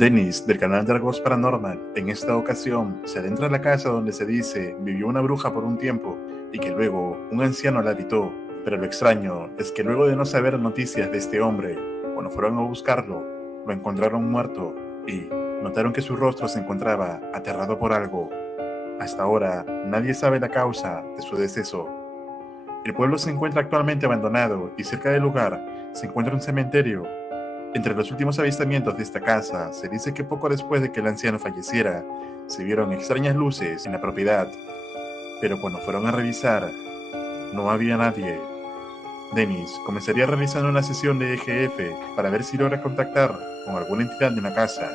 Dennis, del canal Dragos Paranormal, en esta ocasión se adentra a la casa donde se dice vivió una bruja por un tiempo y que luego un anciano la habitó, pero lo extraño es que luego de no saber noticias de este hombre, cuando fueron a buscarlo, lo encontraron muerto y notaron que su rostro se encontraba aterrado por algo. Hasta ahora, nadie sabe la causa de su deceso. El pueblo se encuentra actualmente abandonado y cerca del lugar se encuentra un cementerio. Entre los últimos avistamientos de esta casa, se dice que poco después de que el anciano falleciera, se vieron extrañas luces en la propiedad, pero cuando fueron a revisar, no había nadie. Dennis comenzaría realizando una sesión de EGF para ver si logra contactar con alguna entidad de la casa.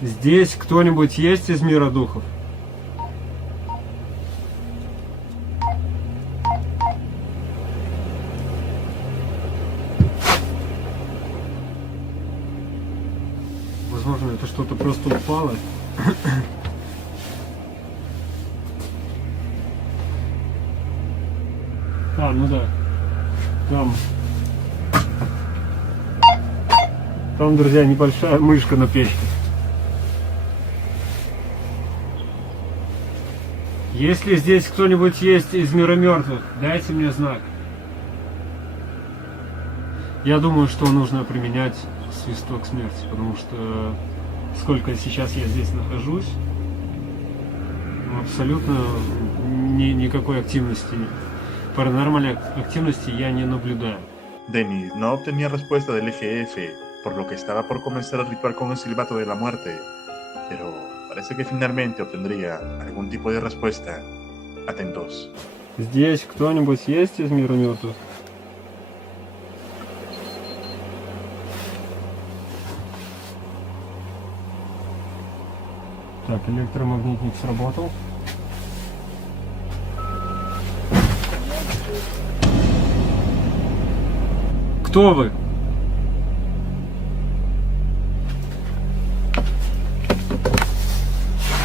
Здесь кто-нибудь есть из мира духов? Возможно, это что-то просто упало. А, ну да. Там, друзья, небольшая мышка на печке. Если здесь кто-нибудь есть из мира мертвых, дайте мне знак. Я думаю, что нужно применять свисток смерти, потому что сколько сейчас я здесь нахожусь, абсолютно никакой активности, паранормальной активности я не наблюдаю. Dennis no obtenía respuesta del EGF, por lo que estaba por comenzar el ritual con el silbato de la muerte, pero parece que finalmente obtendría algún tipo de respuesta. Atentos. Здесь кто-нибудь есть из мира мертвых? Так, электромагнитник сработал. Кто вы?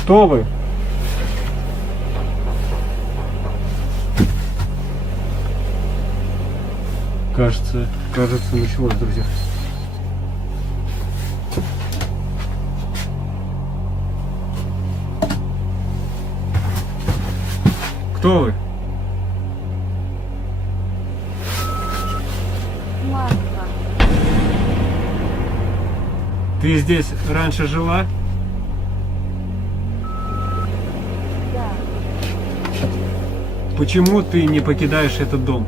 Кто вы? Кажется, началось, друзья. Кто вы? Марка. Ты здесь раньше жила? Да. Почему ты не покидаешь этот дом?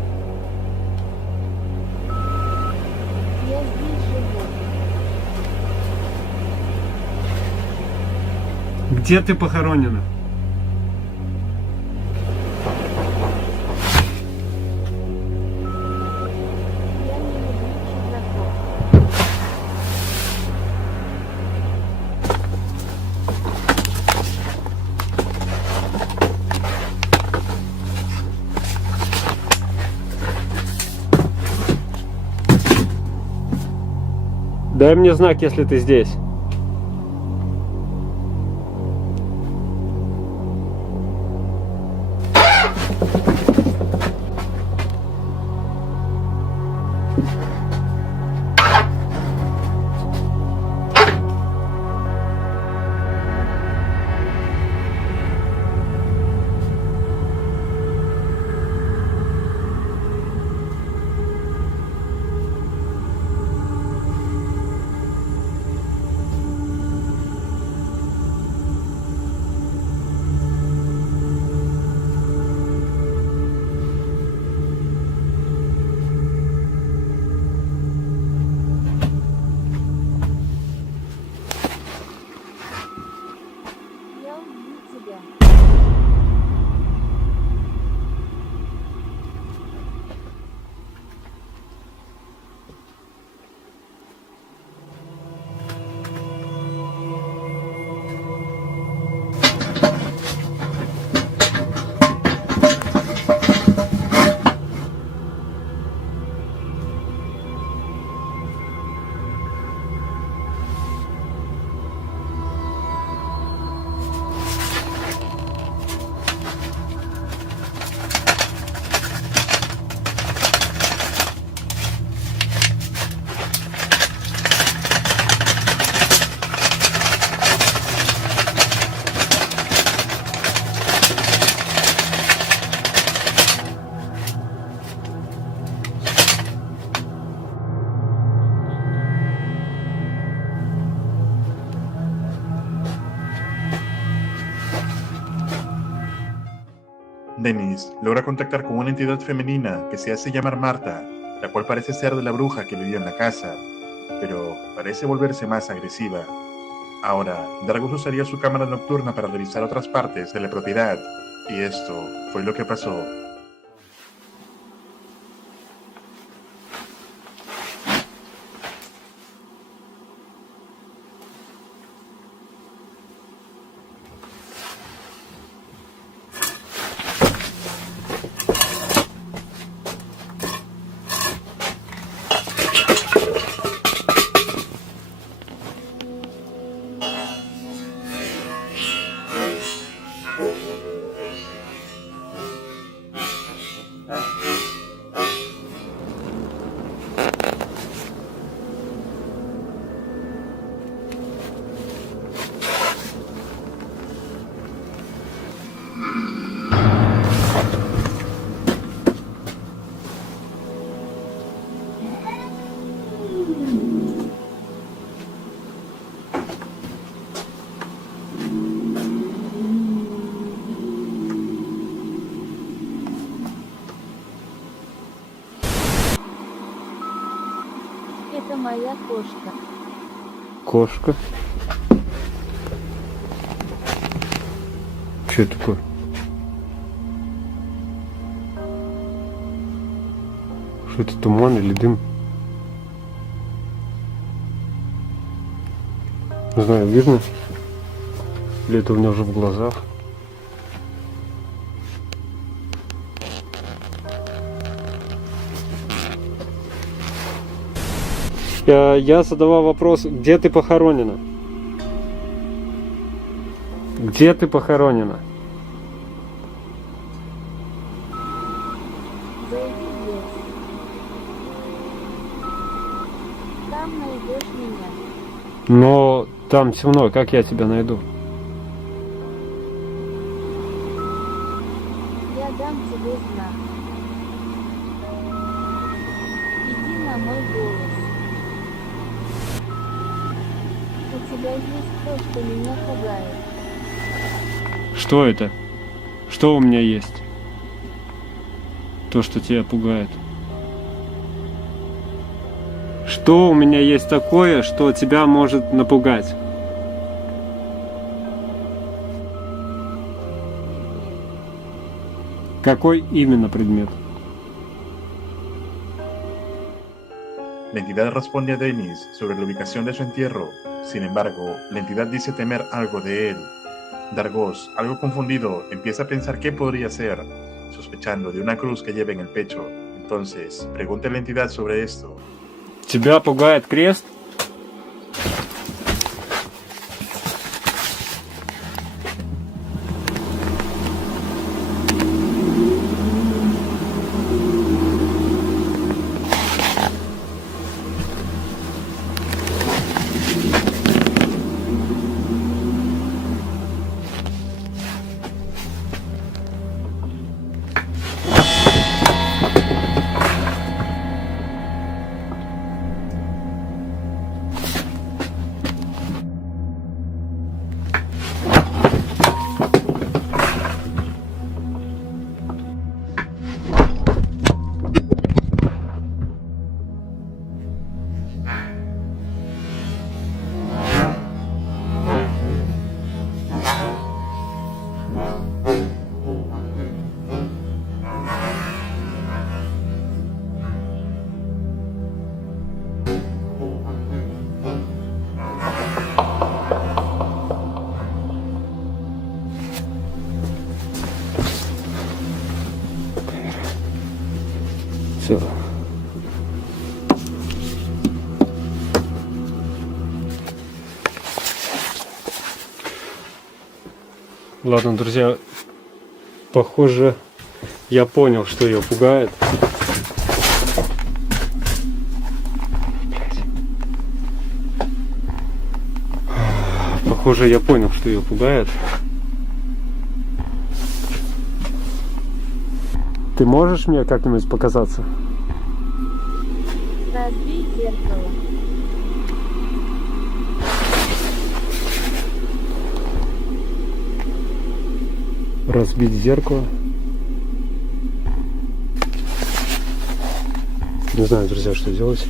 Я здесь живу. Где ты похоронена? Я не люблю чужаков. Дай мне знак, если ты здесь. Dennis logra contactar con una entidad femenina que se hace llamar Marta, la cual parece ser de la bruja que vivía en la casa, pero parece volverse más agresiva. Ahora, Dargus usaría su cámara nocturna para revisar otras partes de la propiedad, y esto fue lo que pasó. Это моя кошка. Кошка. Что это такое? Что это, туман или дым? Не знаю, видно? Или это у меня уже в глазах? Я задавал вопрос, где ты похоронена? Где ты похоронена? Зайди в лес. Там найдешь меня. Но там темно, как я тебя найду? Я дам тебе знак. Иди на мой голос. У тебя есть то, что меня пугает. Что это? Что у меня есть? То, что тебя пугает. Что у меня есть такое, что тебя может напугать? Какой именно предмет? La entidad responde a Dennis sobre la ubicación de su entierro. Sin embargo, la entidad dice temer algo de él. Dargus, algo confundido, empieza a pensar qué podría ser, sospechando de una cruz que lleva en el pecho. Entonces, pregunta a la entidad sobre esto. Тебя пугает крест? Все. Ладно, друзья, похоже, я понял, что ее пугает. Похоже, я понял, что ее пугает. Ты можешь мне как-нибудь показаться? Разбей зеркало. Разбить зеркало. Не знаю, друзья, что делать.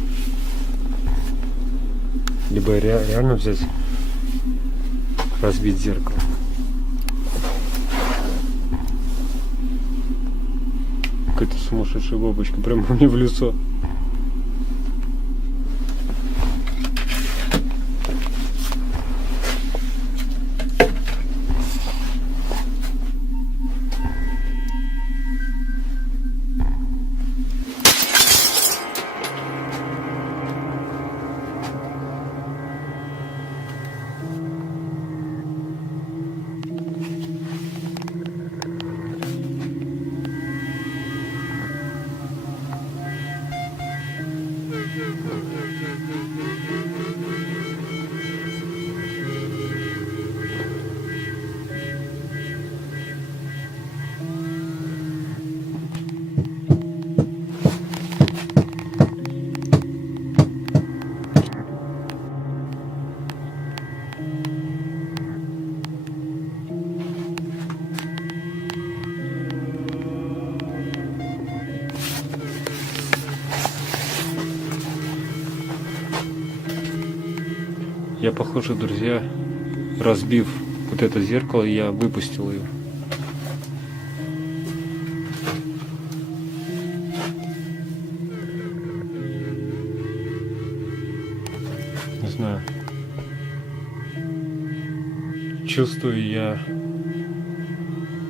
Либо реально взять, разбить зеркало. Какая-то сумасшедшая бабочка прямо мне в лицо. Я, похоже, друзья, разбив вот это зеркало, я выпустил ее. Не знаю. Чувствую, я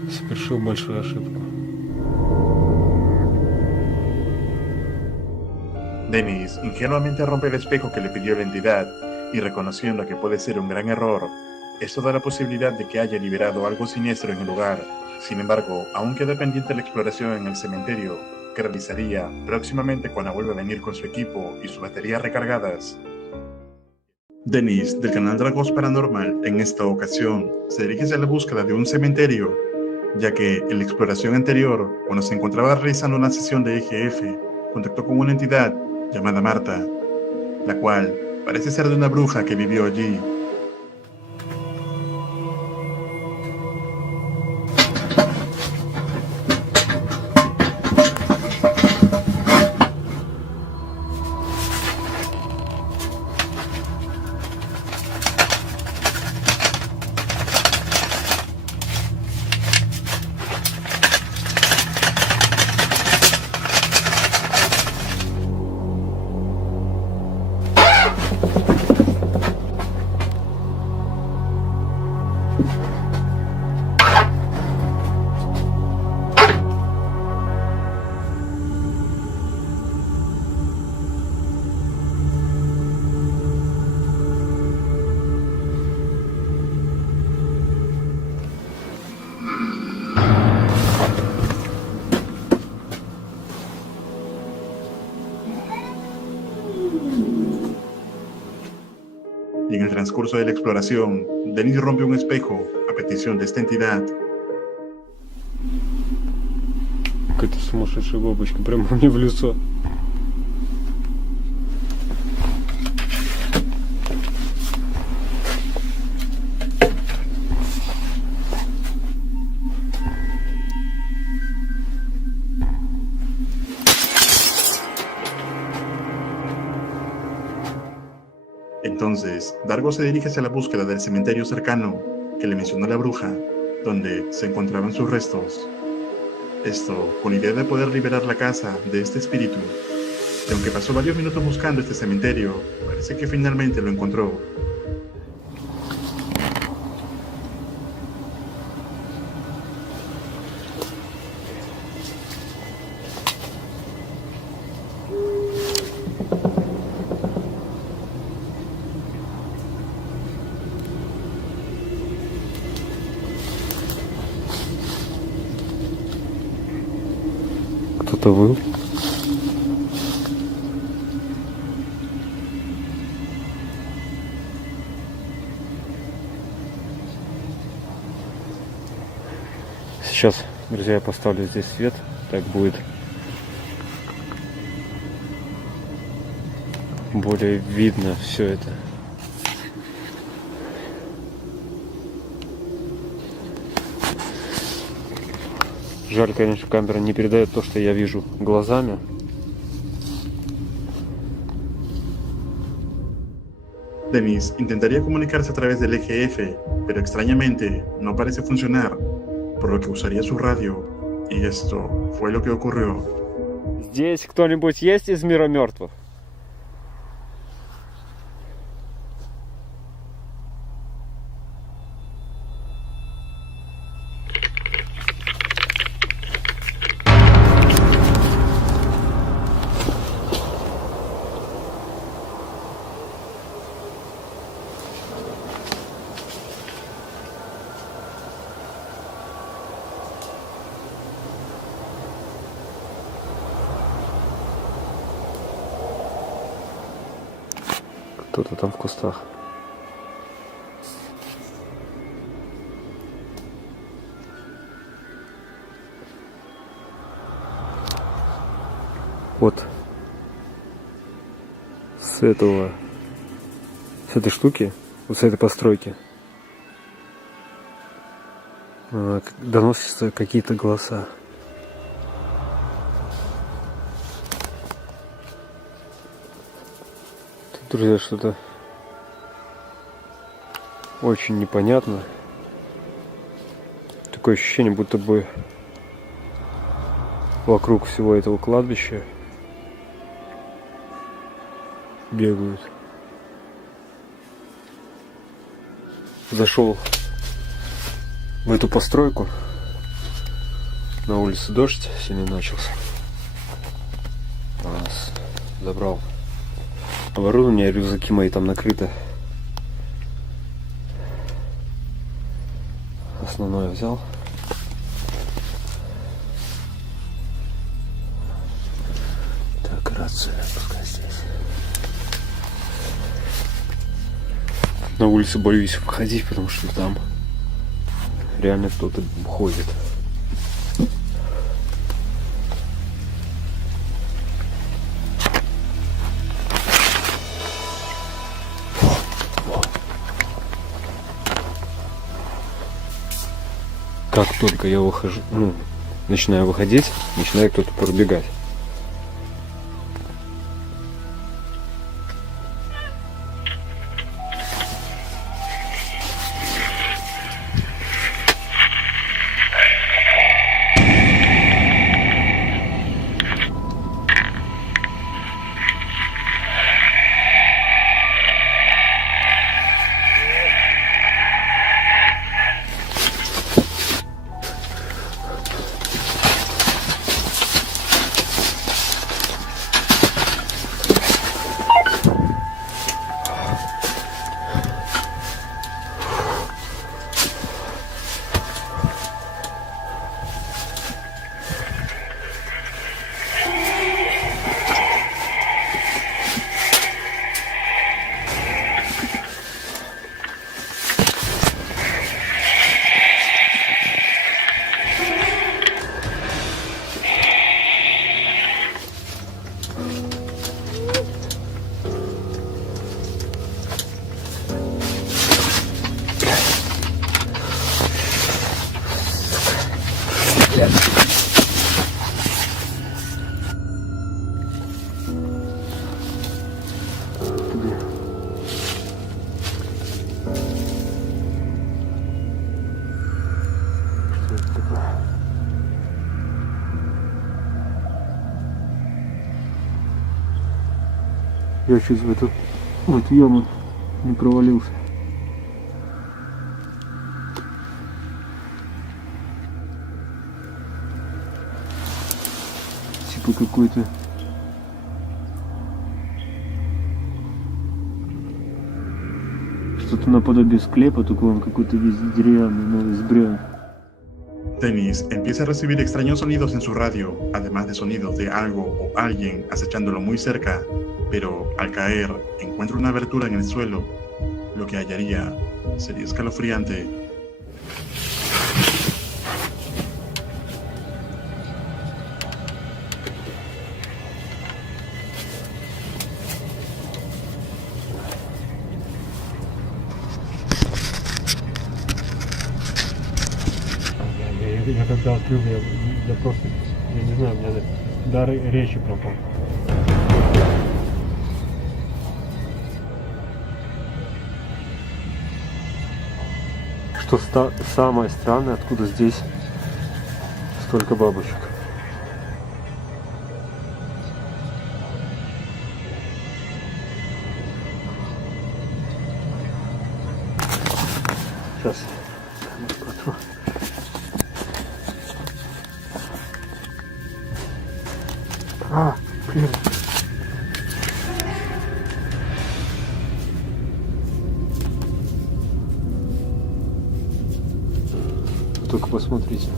совершил большую ошибку. Dennis ingenuamente rompe el espejo que le pidió la entidad y reconociendo que puede ser un gran error, esto da la posibilidad de que haya liberado algo siniestro en el lugar. Sin embargo, aún queda pendiente la exploración en el cementerio, que realizaría próximamente cuando vuelva a venir con su equipo y sus baterías recargadas. Dennis, del canal Dragos Paranormal, en esta ocasión se dirige hacia la búsqueda de un cementerio, ya que en la exploración anterior, cuando se encontraba realizando una sesión de EGF, contactó con una entidad llamada Marta, la cual parece ser de una bruja que vivió allí. Y en el transcurso de la exploración, Dennis rompe un espejo a petición de esta entidad. Какая-то сумасшедшая бабочка прямо мне в лицо. Entonces, Dargo se dirige hacia la búsqueda del cementerio cercano que le mencionó la bruja, donde se encontraban sus restos. Esto con la idea de poder liberar la casa de este espíritu. Y aunque pasó varios minutos buscando este cementerio, parece que finalmente lo encontró. Кто-то выл. Сейчас, друзья, я поставлю здесь свет, так будет более видно все это. Жаль, конечно, камера не передает то, что я вижу глазами. Dennis intentaría comunicarse a través del EGF, pero extrañamente no parece funcionar, por lo que usaría su radio, y esto fue lo que ocurrió. Здесь кто-нибудь есть из мира мертвых? Кто-то там в кустах. Вот с этой штуки, вот с этой постройки доносятся какие-то голоса. Друзья, что-то очень непонятно. Такое ощущение, будто бы вокруг всего этого кладбища бегают. Зашел в эту постройку. На улице дождь сильно начался. Забрал оборудование, рюкзаки мои там накрыты. Основное взял. Так, рация, пускай здесь. На улице боюсь выходить, потому что там реально кто-то ходит. Как только я выхожу, начинаю выходить, начинает кто-то пробегать. Я чуть в эту яму не провалился. Типа какой-то что-то наподобие склепа, только он какой-то весь деревянный, но из бревен. Dennis empieza a recibir extraños sonidos en su radio, además de sonidos de algo o alguien acechándolo muy cerca, pero al caer encuentra una abertura en el suelo. Lo que hallaría sería escalofriante. Я когда открыл, я просто, я не знаю, у меня дар речи пропал. что самое странное, откуда здесь столько бабочек. Сейчас. Блин. Только посмотрите.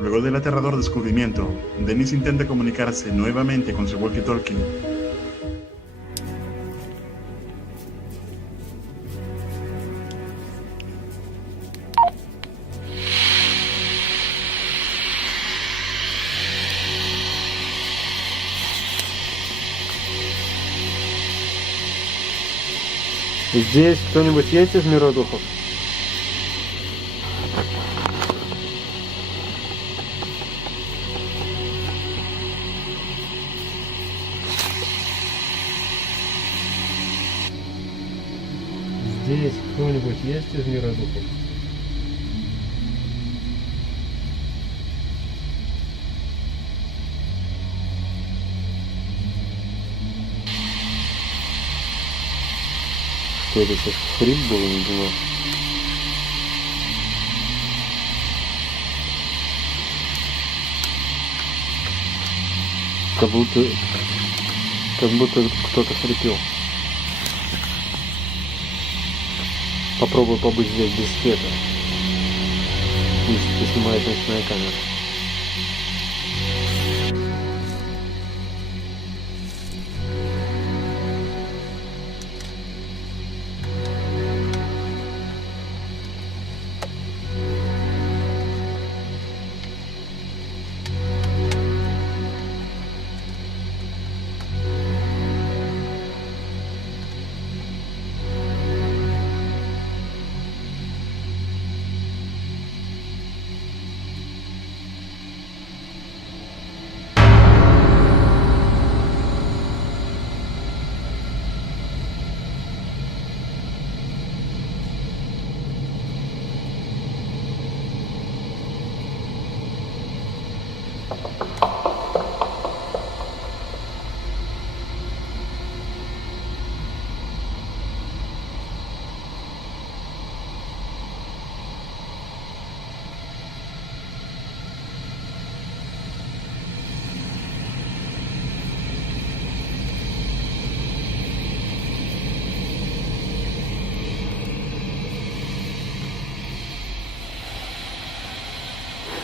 Luego del aterrador descubrimiento, Dennis intenta comunicarse nuevamente con su walkie-talkie. Здесь кто-нибудь есть из мира духов? Здесь кто-нибудь есть из мира духов? Что это сейчас хрип был, не думаю. Как будто кто-то хрипел. Попробую побыть здесь без света. Пусть снимает ночная камера.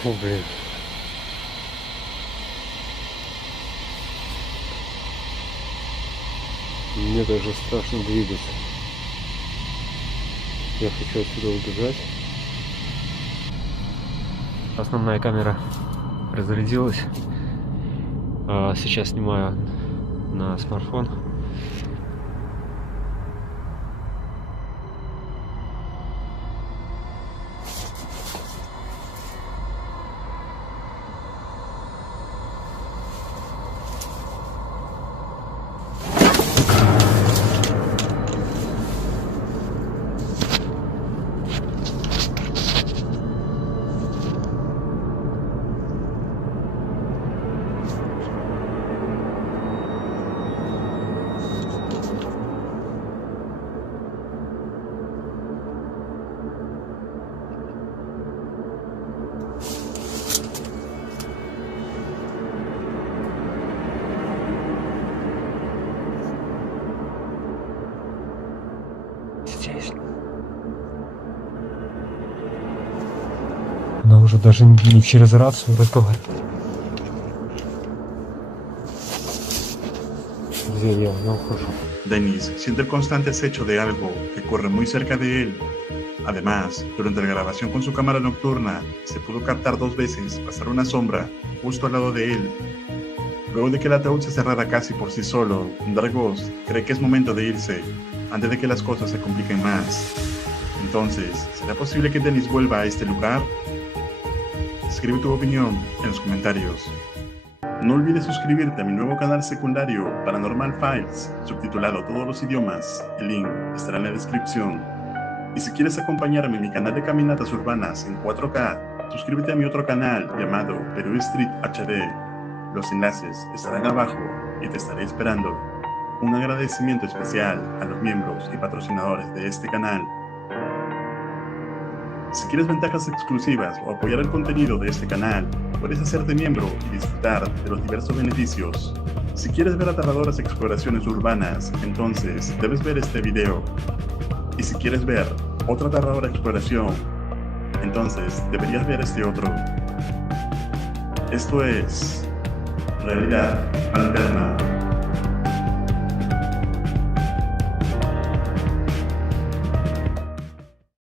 О, блин. Мне даже страшно двигаться. Я хочу отсюда убежать. Основная камера разрядилась. Сейчас снимаю на смартфон. Она уже даже не через рацию разговаривает. я не ухожу. Dennis siente el constante acecho de algo que corre muy cerca de él. Además, durante la grabación con su cámara nocturna, se pudo captar 2 veces pasar una sombra justo al lado de él. Luego de que el ataúd se cerrara casi por sí solo, Dargos cree que es momento de irse, antes de que las cosas se compliquen más. Entonces, ¿será posible que Dennis vuelva a este lugar? Escribe tu opinión en los comentarios. No olvides suscribirte a mi nuevo canal secundario Paranormal Files, subtitulado a todos los idiomas. El link estará en la descripción. Y si quieres acompañarme en mi canal de caminatas urbanas en 4K, suscríbete a mi otro canal llamado Perú Street HD. Los enlaces estarán abajo y te estaré esperando. Un agradecimiento especial a los miembros y patrocinadores de este canal. Si quieres ventajas exclusivas o apoyar el contenido de este canal, puedes hacerte miembro y disfrutar de los diversos beneficios. Si quieres ver aterradoras exploraciones urbanas, entonces debes ver este video. Y si quieres ver otra aterradora exploración, entonces deberías ver este otro. Esto es Realidad Alterna.